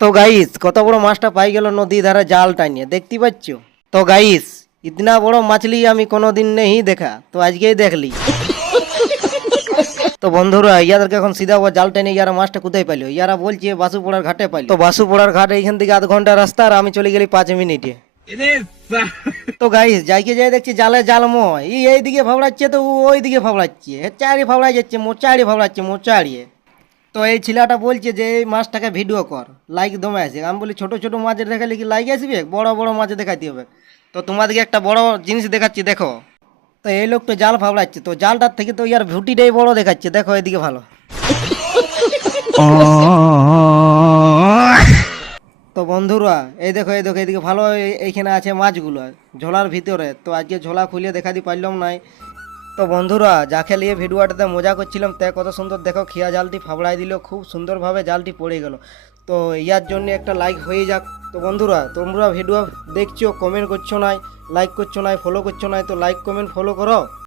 তো গাইস কত বড় মাছটা পাই গেল নদী ধারে জাল টানিয়ে দেখতে পাচ্ছ। তো গাইস ইতনা বড় মাছলি আমি কোনোদিন নেই দেখা, তো আজকেই দেখলি। তো বন্ধুরা ইয়াদেরকে এখন সিধা ও জাল টেনে ইয়ারা মাছটা কোথায় পাইলো, ইয়ারা বলছে বাসুপড়ার ঘাটে পাইলো। তো বাসুপড়ার ঘাট এইখান থেকে আধ ঘন্টা রাস্তা, আর আমি চলে গেলি 5 মিনিটে। তো গাইস যাইকে যাই দেখছি জালে জাল ময় এইদিকে ফাবড়াচ্ছে, তো ওই দিকে ফাবড়াচ্ছে, চারি ফাবড়াই যাচ্ছে, মোচাড়ি ফাবড়াচ্ছে মোচাড়িয়ে। তো এই ছেলেটা বলছে যে এই মাছটাকে ভিডিও কর, লাইক দমে আসে। আমি বলি ছোট ছোট মাছের দেখালে কি লাইক আসবে, বড় বড় মাছ দেখাইতে হবে। তো তোমাদেরকে একটা বড় জিনিস দেখাচ্ছি দেখো। তো এই লোকটা জাল ফাবড়াচ্ছে, তো জালটার থেকে তো ইয়ার ভুটিটাই বড় দেখাচ্ছে, দেখো এদিকে ভালো। তো বন্ধুরা এই দেখো এই দেখো এদিকে ভালো, এইখানে আছে মাছগুলো ঝোলার ভিতরে। তো আজকে ঝোলা খুলে দেখা দি পারলাম নাই। তো বন্ধুরা যাকে নিয়ে ভিডিওটাতে মজা করছিলাম, তে কত সুন্দর দেখো খিয়া জালটি ফাবড়াই দিল, খুব সুন্দরভাবে জালটি পড়ে গেল। তো ইয়ার জন্য একটা লাইক হয়ে যাক। তো বন্ধুরা তোমরা ভিডিও দেখছো, কমেন্ট করছো নাই, লাইক করছো নাই, ফলো করছো নাই, তো লাইক কমেন্ট ফলো করো।